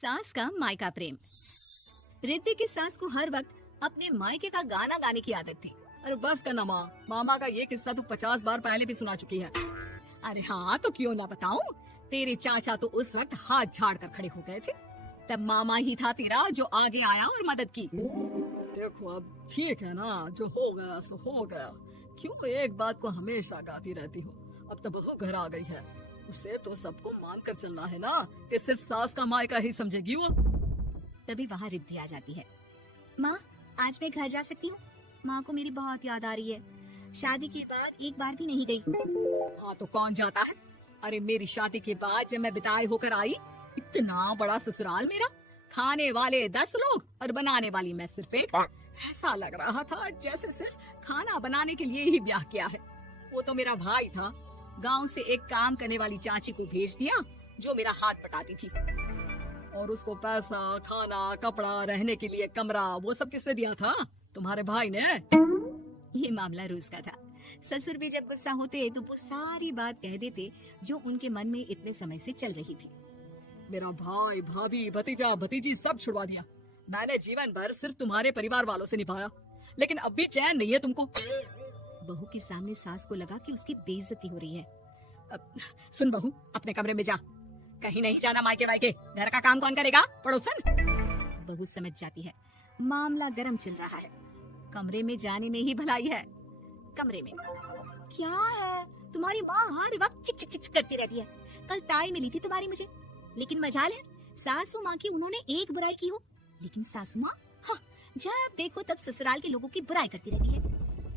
सास का मायका प्रेम। रिद्धि की सास को हर वक्त अपने मायके का गाना गाने की आदत थी। अरे बस करना माँ, मामा का ये किस्सा तो 50 बार पहले भी सुना चुकी है। अरे हाँ, तो क्यों ना बताऊं। तेरे चाचा तो उस वक्त हाथ झाड़ कर खड़े हो गए थे। तब मामा ही था तेरा जो आगे आया और मदद की। देखो अब ठीक है ना, जो हो गया सो हो गया। क्यों एक बात को हमेशा गाती रहती हो। अब तो बहू घर आ गई है, उसे तो सबको मान कर चलना है ना कि सिर्फ सास का मायका ही समझेगी वो। तभी वहाँ रिद्धि आ जाती है। माँ, आज मैं घर जा सकती हूँ? माँ को मेरी बहुत याद आ रही है। शादी के बाद एक बार भी नहीं गई। हाँ तो कौन जाता है। अरे मेरी शादी के बाद जब मैं विदाई होकर आई, इतना बड़ा ससुराल मेरा, खाने वाले 10 लोग और बनाने वाली मैं सिर्फ एक। ऐसा लग रहा था जैसे सिर्फ खाना बनाने के लिए ही ब्याह किया है। वो तो मेरा भाई था, गांव से एक काम करने वाली चाची को भेज दिया जो मेरा हाथ पटाती थी। और उसको पैसा, खाना, कपड़ा, रहने के लिए कमरा, वो सब किसने दिया था? तुम्हारे भाई ने। ये मामला रोज का था। ससुर भी जब गुस्सा होते तो वो सारी बात कह देते जो उनके मन में इतने समय से चल रही थी। मेरा भाई, भाभी, भतीजा, भतीजी सब छुड़वा दिया। मैंने जीवन भर सिर्फ तुम्हारे परिवार वालों से निभाया, लेकिन अब भी चैन नहीं है तुमको। बहू के सामने सास को लगा कि उसकी बेइज्जती हो रही है। सुन बहू, अपने कमरे में जा, कहीं नहीं जाना मायके वायके। घर का काम कौन करेगा? पड़ोसन। बहू समझ जाती है मामला गर्म चल रहा है। कमरे में जाने में ही भलाई है। कमरे में क्या है? तुम्हारी माँ हर वक्त चिक चिक चिक करती रहती है। कल ताई मिली थी तुम्हारी मुझे, लेकिन मजाल है सासू माँ की उन्होंने एक बुराई की हो, लेकिन सासू माँ हाँ, जब देखो तब ससुराल के लोगों की बुराई करती रहती है।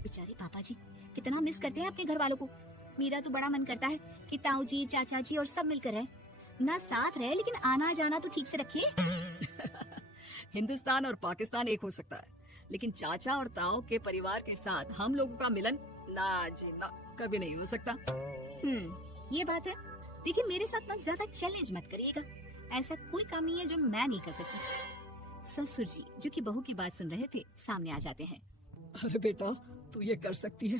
बेचारे पापा जी कितना मिस करते हैं अपने घर वालों को। मेरा तो बड़ा मन करता है कि ताऊ जी, चाचा जी और सब मिलकर रहे। ना साथ रहे लेकिन आना जाना तो ठीक से रखिए। हिंदुस्तान और पाकिस्तान एक हो सकता है, लेकिन चाचा और ताऊ के परिवार के साथ हम लोगों का मिलन ना जी ना कभी नहीं हो सकता। ये बात है। देखिए मेरे साथ ना ज्यादा चैलेंज मत करिएगा। ऐसा कोई काम नहीं है जो मैं नहीं कर सकती। ससुर जी जो कि बहू की बात सुन रहे थे सामने आ जाते हैं। अरे बेटा, तू ये कर सकती है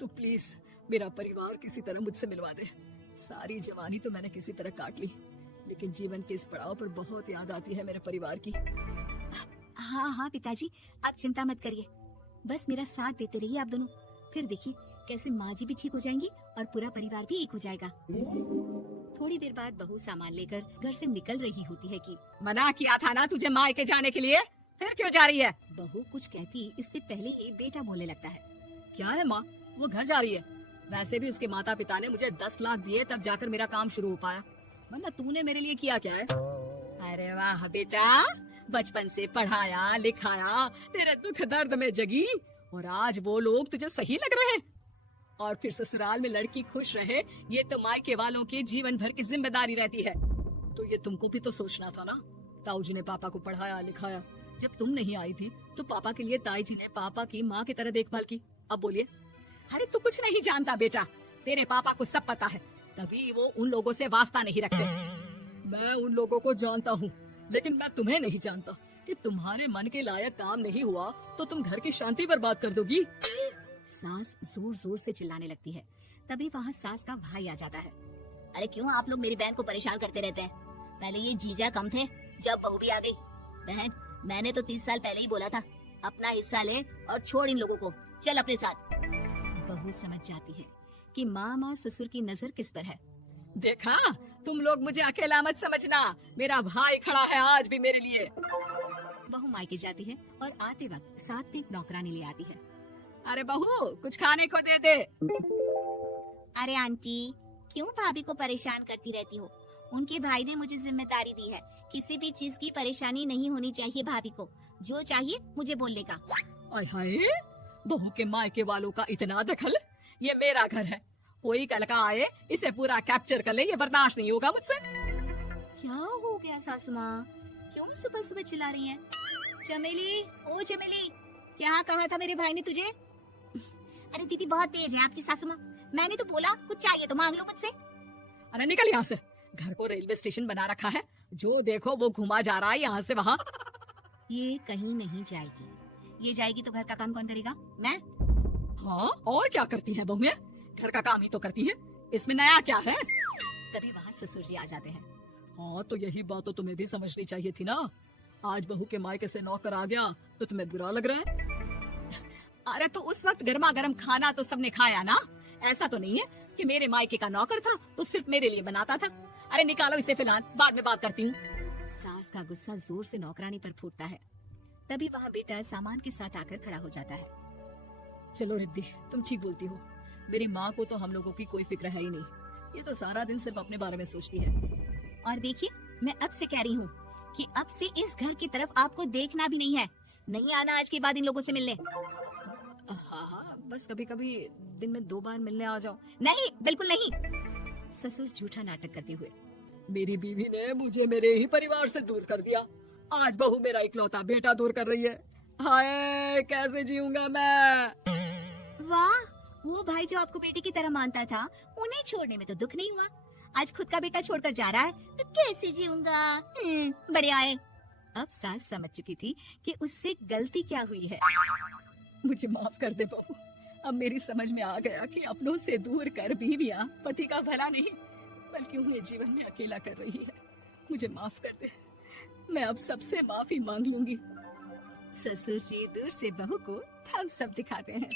तो प्लीज मेरा परिवार किसी तरह मुझसे मिलवा दे। सारी जवानी तो मैंने किसी तरह काट ली, लेकिन जीवन के इस पड़ाव पर बहुत याद आती है मेरे परिवार की। हाँ हाँ पिताजी, आप चिंता मत करिए, बस मेरा साथ देते रहिए आप दोनों। फिर देखिए कैसे माँ जी भी ठीक हो जाएंगी और पूरा परिवार भी एक हो जाएगा। थोड़ी देर बाद बहू सामान लेकर घर से निकल रही होती है कि मना किया था ना तुझे मायके जाने के लिए, फिर क्यों जा रही है? बहू कुछ कहती इससे पहले ही बेटा बोलने लगता है। क्या है माँ, वो घर जा रही है। वैसे भी उसके माता पिता ने मुझे 10 लाख दिए तब जाकर मेरा काम शुरू हो पाया, वरना तूने मेरे लिए किया क्या है? अरे वाह बेटा, बचपन से पढ़ाया लिखाया, तेरे दुख दर्द में जगी और आज वो लोग तुझे सही लग रहे हैं। और फिर ससुराल में लड़की खुश रहे, ये तो मायके वालों की जीवन भर की जिम्मेदारी रहती है। तो ये तुमको भी तो सोचना था ना। ताऊ जी ने पापा को पढ़ाया लिखाया, जब तुम नहीं आई थी तो पापा के लिए ताई जी ने पापा की माँ की तरह देखभाल की। अब बोलिए। अरे तू कुछ नहीं जानता बेटा, तेरे पापा को सब पता है, तभी वो उन लोगों से वास्ता नहीं रखते। मैं उन लोगों को जानता हूँ, लेकिन मैं तुम्हें नहीं जानता कि तुम्हारे मन के लायक काम नहीं हुआ तो तुम घर की शांति बर्बाद कर दोगी। सास जोर जोर से चिल्लाने लगती है। तभी वहाँ सास का भाई आ जाता है। अरे क्यों आप लोग मेरी बहन को परेशान करते रहते हैं? पहले ये जीजा कम थे, जब बहू भी आ गई। बहन, मैंने तो 30 साल पहले ही बोला था, अपना हिस्सा ले और छोड़ इन लोगों को, चल अपने साथ। बहू समझ जाती है कि माँ ससुर की नजर किस पर है। देखा, तुम लोग मुझे अकेला मत समझना, मेरा भाई खड़ा है आज भी मेरे लिए। बहू मायके जाती है और आते वक्त साथ में एक नौकरानी ले आती है। अरे बहू, कुछ खाने को दे दे। अरे आंटी, क्यों भाभी को परेशान करती रहती हो? उनके भाई ने मुझे जिम्मेदारी दी है, किसी भी चीज की परेशानी नहीं होनी चाहिए भाभी को, जो चाहिए मुझे बोलने का। हाय, बहू के मायके वालों का इतना दखल। ये मेरा घर है, कोई कल का आए इसे पूरा कैप्चर कर ले, ये बर्दाश्त नहीं होगा मुझसे। क्या हो गया सासू माँ, क्यों सुबह सुबह चिल्ला रही हैं? चमेली, ओ चमेली, क्या कहा था मेरे भाई ने तुझे? अरे दीदी बहुत तेज है आपकी सासू माँ, मैंने तो बोला कुछ चाहिए तो मांग लो मुझसे। अरे निकल यहाँ से, घर को रेलवे स्टेशन बना रखा है, जो देखो वो घुमा जा रहा है यहाँ से वहाँ। ये कहीं नहीं जाएगी, ये जाएगी तो घर का काम कौन करेगा? मैं। हाँ, और क्या करती है बहुएं? घर का काम ही तो करती है, इसमें नया क्या है? तभी वहाँ ससुर जी आ जाते हैं। हाँ तो यही बात तो तुम्हें भी समझनी चाहिए थी ना। आज बहू के मायके से नौकर आ गया तो तुम्हें बुरा लग रहा है? अरे तो उस वक्त गर्मा गर्म खाना तो सबने खाया ना। ऐसा तो नहीं है कि मेरे मायके का नौकर था तो सिर्फ मेरे लिए बनाता था। अरे निकालो इसे फिलहाल, बाद में बात करती हूँ। सास का गुस्सा जोर से नौकरानी पर फूटता है। तभी वहाँ बेटा सामान के साथ आकर खड़ा हो जाता है। चलो रिद्धि, तुम ठीक बोलती हो। मेरी माँ को तो हम लोगों की कोई फिक्र है ही नहीं। ये तो सारा दिन सिर्फ अपने बारे में सोचती है। और देखिए, मैं अब से कह रही हूँ कि अब से इस घर की तरफ आपको देखना भी नहीं है। नहीं आना आज के बाद इन लोगों से मिलने। हाँ हाँ, बस कभी कभी दिन में 2 बार मिलने आ जाओ। नहीं, बिल्कुल नहीं। ससुर झूठा नाटक करते हुए। मेरी बीवी ने मुझे मेरे ही परिवार से दूर कर दिया। आज बहू मेरा इकलौता बेटा दूर कर रही है। हाय, कैसे जीऊंगा मैं। वाह, वो भाई जो आपको बेटे की तरह मानता था, उन्हें छोड़ने में तो दुख नहीं हुआ। आज खुद का बेटा छोड़कर जा रहा है तो कैसे जीऊंगा। बढ़िया है। अब सास समझ चुकी थी कि उससे गलती क्या हुई है। मुझे माफ कर दे बहू। अब मेरी समझ में आ गया कि अपनों से दूर कर बीवियां पति का भला नहीं बल्कि उन्हें जीवन में अकेला कर रही है। मुझे माफ कर दे। मैं अब सबसे माफी मांग लूंगी। ससुर जी दूर से बहू को थम्स अप दिखाते हैं।